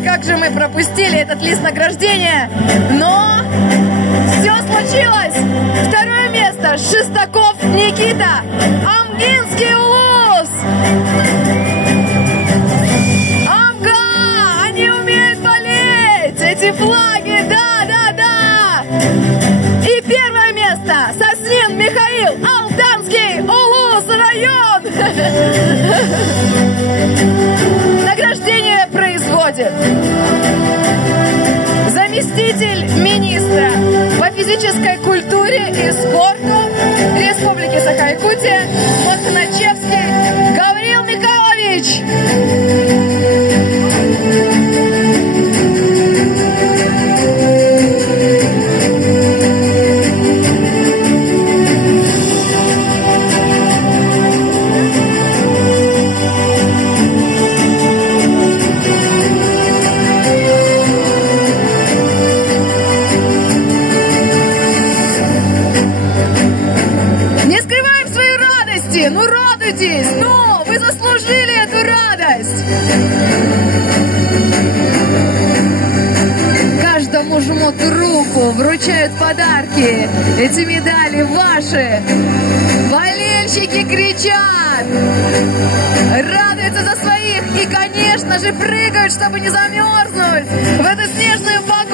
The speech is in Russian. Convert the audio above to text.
Ой, как же мы пропустили этот лист награждения. Но все случилось. Второе место. Шестаков Никита. Амгинский улус. Амга! Они умеют болеть. Эти флаги. Да, да, да. И первое место. Соснин Михаил. Алданский улус район. Награждение производит заместитель министра по физической культуре и спорту Республики Саха-Якутия Махначевский Гавриил Михайлович. Ну радуйтесь, ну, вы заслужили эту радость. Каждому жмут руку, вручают подарки. Эти медали ваши. Болельщики кричат, радуются за своих и, конечно же, прыгают, чтобы не замерзнуть в эту снежную погоду.